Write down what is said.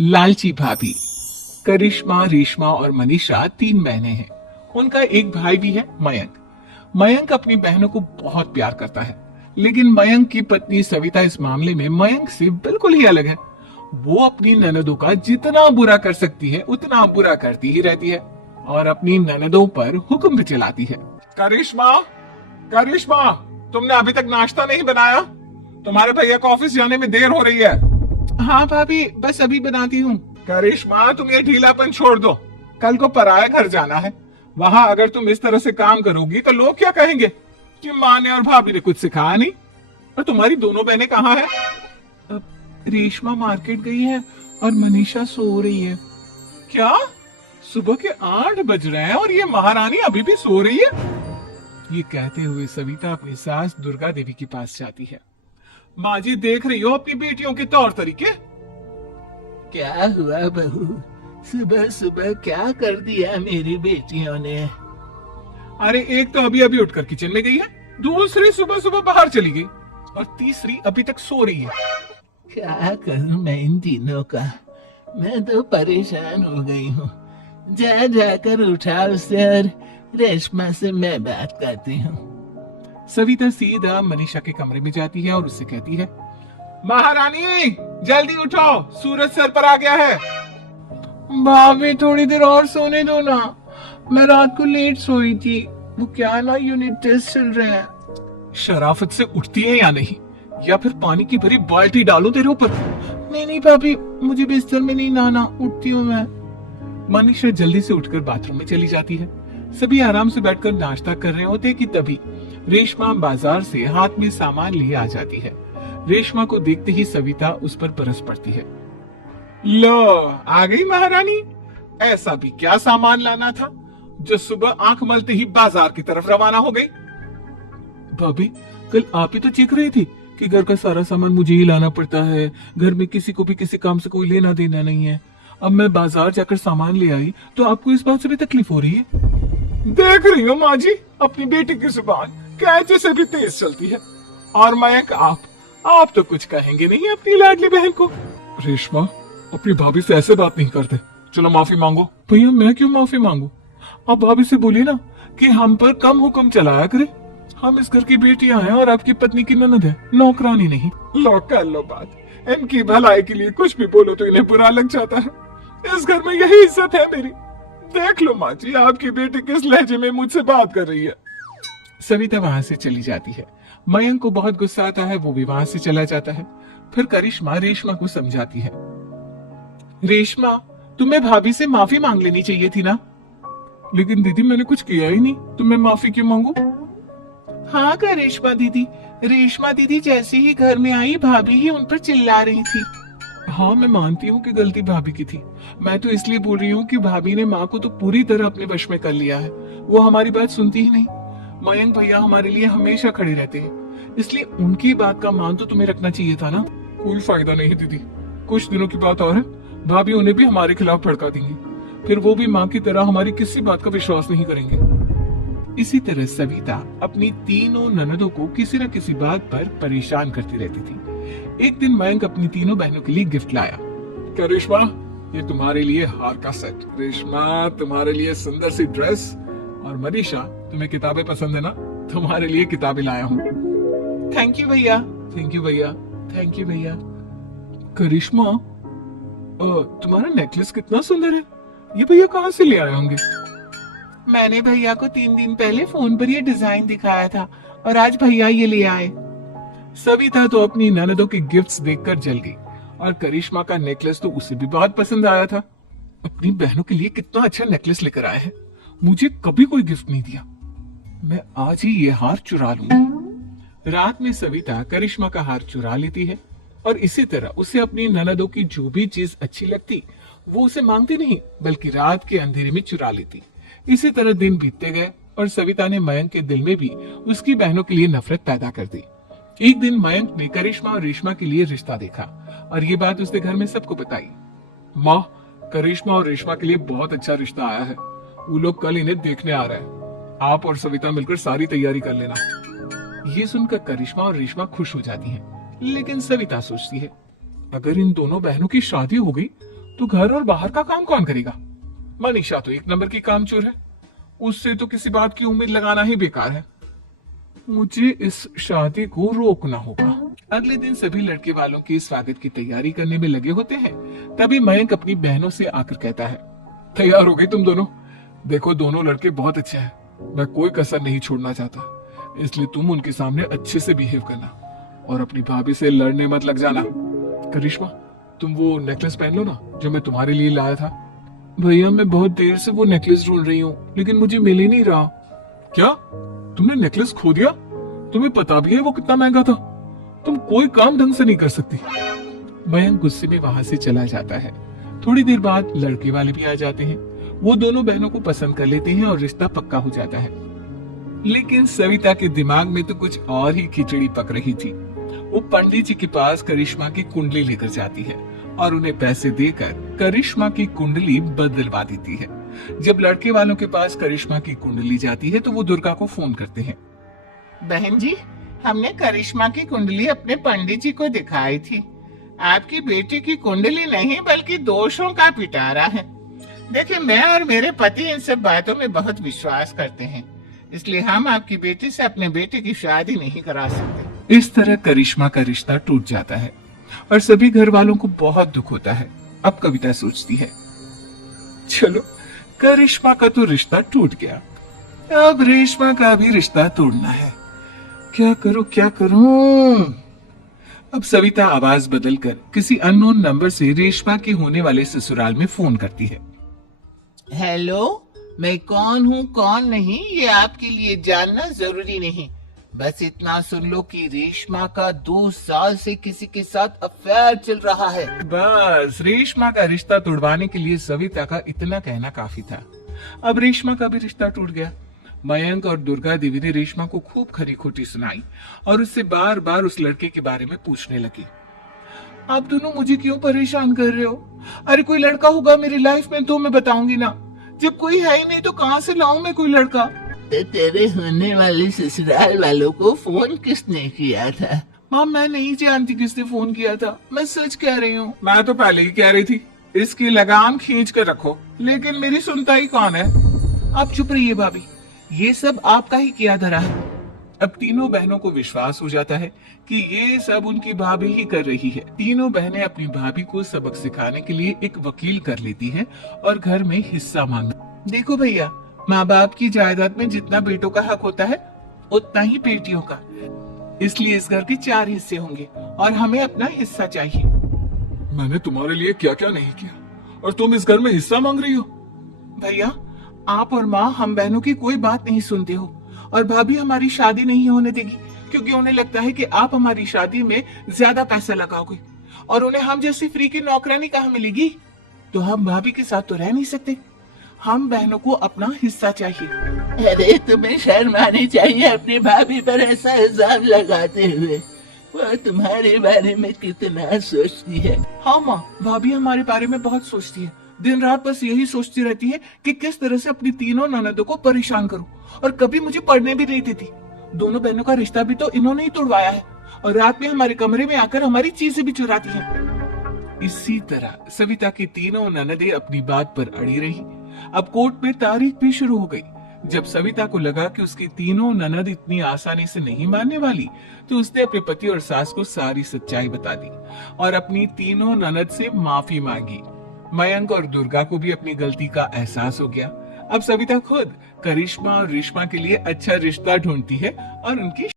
लालची भाभी। करिश्मा, रेशमा और मनीषा 3 बहनें हैं। उनका एक भाई भी है, मयंक। मयंक अपनी बहनों को बहुत प्यार करता है, लेकिन मयंक की पत्नी सविता इस मामले में मयंक से बिल्कुल ही अलग है। वो अपनी ननदों का जितना बुरा कर सकती है उतना बुरा करती ही रहती है और अपनी ननदों पर हुक्म भी चलाती है। करिश्मा, करिश्मा, तुमने अभी तक नाश्ता नहीं बनाया? तुम्हारे भैया को ऑफिस जाने में देर हो रही है। हाँ भाभी, बस अभी बनाती हूँ। करिश्मा, तुम ये ढीलापन छोड़ दो। कल को पराया घर जाना है। वहाँ अगर तुम इस तरह से काम करोगी तो लोग क्या कहेंगे कि माँ ने और भाभी ने कुछ सिखाया नहीं। और तुम्हारी दोनों बहनें कहाँ हैं? रेशमा मार्केट गई है और मनीषा सो रही है। क्या? सुबह के 8 बज रहे हैं और ये महारानी अभी भी सो रही है? ये कहते हुए सविता अपनी सास दुर्गा देवी के पास जाती है। माँ जी, देख रही हो अपनी बेटियों के तौर तरीके? क्या हुआ बहू, सुबह सुबह क्या कर दिया मेरी बेटियों ने? अरे, एक तो अभी अभी उठकर किचन में गई है, दूसरी सुबह सुबह बाहर चली गई और तीसरी अभी तक सो रही है। क्या करूं मैं इन तीनों का? मैं तो परेशान हो गई हूँ। जा जाकर उठा उसे और रेशमा से मैं बात करती हूँ। सविता सीधा मनीषा के कमरे में जाती है और उससे कहती है, महारानी जल्दी उठो, सूरज सर पर आ गया है। भाभी, थोड़ी देर और सोने दो ना, मैं रात को लेट सोई थी। वो क्या ना, यूनिट टेस्ट चल रहे हैं। शराफत से उठती है या नहीं, या फिर पानी की भरी बाल्टी डालो तेरे ऊपर। नहीं नहीं भाभी, मुझे बिस्तर में नहीं नहाना, उठती हूँ मैं। मनीषा जल्दी से उठकर बाथरूम में चली जाती है। सभी आराम से बैठकर नाश्ता कर रहे होते कि तभी रेशमा बाजार से हाथ में सामान लिए आ जाती है। रेशमा को देखते ही सविता उस पर बरस पड़ती है। लो, आ गई महारानी। ऐसा भी क्या सामान लाना था जो सुबह आंख मलते ही बाजार की तरफ रवाना हो गई? भाभी, कल आप ही तो चीख रही थी कि घर का सारा सामान मुझे ही लाना पड़ता है, घर में किसी को भी किसी काम से कोई लेना देना नहीं है। अब मैं बाजार जाकर सामान ले आई तो आपको इस बात से भी तकलीफ हो रही है? देख रही हो माँ जी, अपनी बेटी की जुबान कैसे से भी तेज चलती है। और मयंक, आप तो कुछ कहेंगे नहीं अपनी लाडली बहन को। रेशमा, अपनी भाभी से ऐसे बात नहीं करते। चलो माफी मांगो। भैया, मैं क्यों माफी मांगू? आप भाभी से बोलिए ना कि हम पर कम हुक्म चलाया करे। हम इस घर की बेटियां हैं और आपकी पत्नी की ननद है, नौकरानी नहीं। लो, कर लो बात। इनकी भलाई के लिए कुछ भी बोलो तो इन्हें बुरा लग जाता है। इस घर में यही इज्जत है मेरी। देख लो माँ जी, आपकी बेटी किस लहजे में मुझसे बात कर रही है। सविता वहां से चली जाती है। मयंक को बहुत गुस्सा आता है, वो भी वहां से चला जाता है। फिर करिश्मा रेशमा को समझाती है। रेशमा, तुम्हें भाभी से माफी मांग लेनी चाहिए थी ना। लेकिन दीदी, मैंने कुछ किया ही नहीं, तो मैं माफी क्यों मांगू? हाँ करिश्मा दीदी, रेशमा दीदी जैसे ही घर में आई भाभी ही उन पर चिल्ला रही थी। हाँ, मैं मानती हूँ कि गलती भाभी की थी। मैं तो इसलिए बोल रही हूँ कि भाभी ने माँ को तो पूरी तरह अपने वश में कर लिया है। वो हमारी बात सुनती ही नहीं। मयंक भैया हमारे लिए हमेशा खड़े रहते हैं, इसलिए उनकी बात का मान तो तुम्हें रखना चाहिए था ना। कोई फायदा नहीं दीदी, कुछ दिनों की बात और है, भाभी उन्हें भी हमारे खिलाफ भड़का देंगी। फिर वो भी माँ की तरह हमारी किसी बात का विश्वास नहीं करेंगे। इसी तरह सविता अपनी तीनों ननदों को किसी न किसी बात पर परेशान करती रहती थी। एक दिन मयंक अपनी तीनों बहनों के लिए गिफ्ट लाया। क्या रेशमा, ये तुम्हारे लिए हार का सेट। रेशमा, तुम्हारे लिए सुंदर सी ड्रेस। और मनीषा, तुम्हें किताबें पसंद है ना, तुम्हारे लिए किताबें लाया हूँ। थैंक यू भैया। थैंक यू भैया। थैंक यू भैया। करिश्मा, तुम्हारा नेकलेस कितना सुंदर है, ये भैया कहाँ से ले आए होंगे? मैंने भैया को 3 दिन पहले फोन पर ये डिजाइन दिखाया था और आज भैया ये ले आए। सविता तो अपनी ननदों के गिफ्ट्स देखकर जल गई और करिश्मा का नेकलेस तो उसे भी बहुत पसंद आया था। अपनी बहनों के लिए कितना अच्छा नेकलेस लेकर आए हैं, मुझे कभी कोई गिफ्ट नहीं दिया। मैं आज ही ये हार चुरा लूंगी। रात में सविता करिश्मा का हार चुरा लेती है और इसी तरह उसे अपनी ननदों की जो भी चीज अच्छी लगती वो उसे मांगती नहीं, बल्कि रात के अंधेरे में चुरा लेती। इसी तरह दिन बीतते गए और सविता ने मयंक के दिल में भी उसकी बहनों के लिए नफरत पैदा कर दी। एक दिन मयंक ने करिश्मा और रेशमा के लिए रिश्ता देखा और ये बात उसने घर में सबको बताई। माँ, करिश्मा और रेशमा के लिए बहुत अच्छा रिश्ता आया है, वो लोग कल इन्हें देखने आ रहे हैं। आप और सविता मिलकर सारी तैयारी कर लेना। ये सुनकर करिश्मा और रेशमा खुश हो जाती हैं, लेकिन सविता सोचती है अगर इन दोनों बहनों की शादी हो गई तो घर और बाहर का काम कौन करेगा। मनीषा तो एक नंबर की कामचोर है, उससे तो किसी बात की उम्मीद लगाना ही बेकार है। मुझे इस शादी को रोकना होगा। अगले दिन सभी लड़के वालों के स्वागत की तैयारी करने में लगे होते हैं। तभी मयंक अपनी बहनों से आकर कहता है, तैयार हो गई तुम दोनों? देखो दोनों लड़के बहुत अच्छे हैं, मैं कोई कसर नहीं छोड़ना चाहता, इसलिए तुम उनके सामने अच्छे से बिहेव करना और अपनी भाभी से लड़ने मत लग जाना। करिश्मा, तुम वो नेकलेस पहन लो ना जो मैं तुम्हारे लिए लाया था। भैया मैं बहुत देर से वो नेकलेस ढूंढ रही हूँ, लेकिन मुझे मिल ही नहीं रहा। क्या तुमने नेकलेस खो दिया? तुम्हें पता भी है वो कितना महंगा था? तुम कोई काम ढंग से नहीं कर सकती। मयंक गुस्से में वहां से चला जाता है। थोड़ी देर बाद लड़के वाले भी आ जाते हैं। वो दोनों बहनों को पसंद कर लेते हैं और रिश्ता पक्का हो जाता है। लेकिन सविता के दिमाग में तो कुछ और ही खिचड़ी पक रही थी। वो पंडित जी के पास करिश्मा की कुंडली लेकर जाती है और उन्हें पैसे देकर करिश्मा की कुंडली बदलवा देती है। जब लड़के वालों के पास करिश्मा की कुंडली जाती है तो वो दुर्गा को फोन करते हैं। बहन जी, हमने करिश्मा की कुंडली अपने पंडित जी को दिखाई थी। आपकी बेटी की कुंडली नहीं बल्कि दोषों का पिटारा है। देखिए, मैं और मेरे पति इन सब बातों में बहुत विश्वास करते हैं, इसलिए हम आपकी बेटी से अपने बेटे की शादी नहीं करा सकते। इस तरह करिश्मा का रिश्ता टूट जाता है और सभी घर वालों को बहुत दुख होता है। अब कविता सोचती है, चलो करिश्मा का तो रिश्ता टूट गया, अब रेशमा का भी रिश्ता तोड़ना है। क्या करूं? अब सविता आवाज बदलकर किसी अननोन नंबर से रेशमा के होने वाले ससुराल में फोन करती है। हेलो, मैं कौन हूँ कौन नहीं ये आपके लिए जानना जरूरी नहीं। बस इतना सुन लो कि रेशमा का 2 साल से किसी के साथ अफेयर चल रहा है। बस रेशमा का रिश्ता तोड़वाने के लिए सविता का इतना कहना काफी था। अब रेशमा का भी रिश्ता टूट गया। मयंक और दुर्गा देवी ने रेशमा को खूब खरी खोटी सुनाई और उससे बार बार उस लड़के के बारे में पूछने लगी। आप दोनों मुझे क्यों परेशान कर रहे हो? अरे कोई लड़का होगा मेरी लाइफ में तो मैं बताऊंगी ना, जब कोई है ही नहीं तो कहाँ से लाऊं मैं कोई लड़का? तो तेरे होने वाले ससुराल वालों को फोन किसने किया था? माँ मैं नहीं जानती किसने फोन किया था, मैं सच कह रही हूँ। मैं तो पहले ही कह रही थी इसकी लगाम खींच कर रखो, लेकिन मेरी सुनता ही कौन है। आप चुप रहिए भाभी, ये सब आपका ही किया धरा है। अब तीनों बहनों को विश्वास हो जाता है कि ये सब उनकी भाभी ही कर रही है। तीनों बहनें अपनी भाभी को सबक सिखाने के लिए एक वकील कर लेती हैं और घर में हिस्सा मांग। देखो भैया, माँ बाप की जायदाद में जितना बेटों का हक होता है उतना ही बेटियों का, इसलिए इस घर के 4 हिस्से होंगे और हमें अपना हिस्सा चाहिए। मैंने तुम्हारे लिए क्या क्या नहीं किया और तुम इस घर में हिस्सा मांग रही हो? भैया, आप और माँ हम बहनों की कोई बात नहीं सुनते हो और भाभी हमारी शादी नहीं होने देगी क्योंकि उन्हें लगता है कि आप हमारी शादी में ज्यादा पैसा लगाओगे और उन्हें हम जैसी फ्री की नौकरानी कहाँ मिलेगी। तो हम भाभी के साथ तो रह नहीं सकते, हम बहनों को अपना हिस्सा चाहिए। अरे तुम्हें शर्म आनी चाहिए अपनी भाभी पर ऐसा इल्जाम लगाते हुए। वो तुम्हारे बारे में कितना सोचती है। हाँ माँ, भाभी हमारे बारे में बहुत सोचती है। दिन रात बस यही सोचती रहती है कि किस तरह से अपनी तीनों ननदों को परेशान करूं और कभी मुझे पढ़ने भी नहीं देती। दोनों बहनों का रिश्ता भी तो इन्होंने ही तोड़वाया है और रात में हमारे कमरे में आकर हमारी चीजें भी चुराती हैं। इसी तरह सविता की तीनों ननदें अपनी बात पर अड़ी रही। अब कोर्ट में तारीख भी शुरू हो गई। जब सविता को लगा कि उसकी तीनों ननद इतनी आसानी से नहीं मानने वाली, तो उसने अपने पति और सास को सारी सच्चाई बता दी और अपनी तीनों ननद से माफी मांगी। मयंक और दुर्गा को भी अपनी गलती का एहसास हो गया। अब सविता खुद करिश्मा और रेशमा के लिए अच्छा रिश्ता ढूंढती है और उनकी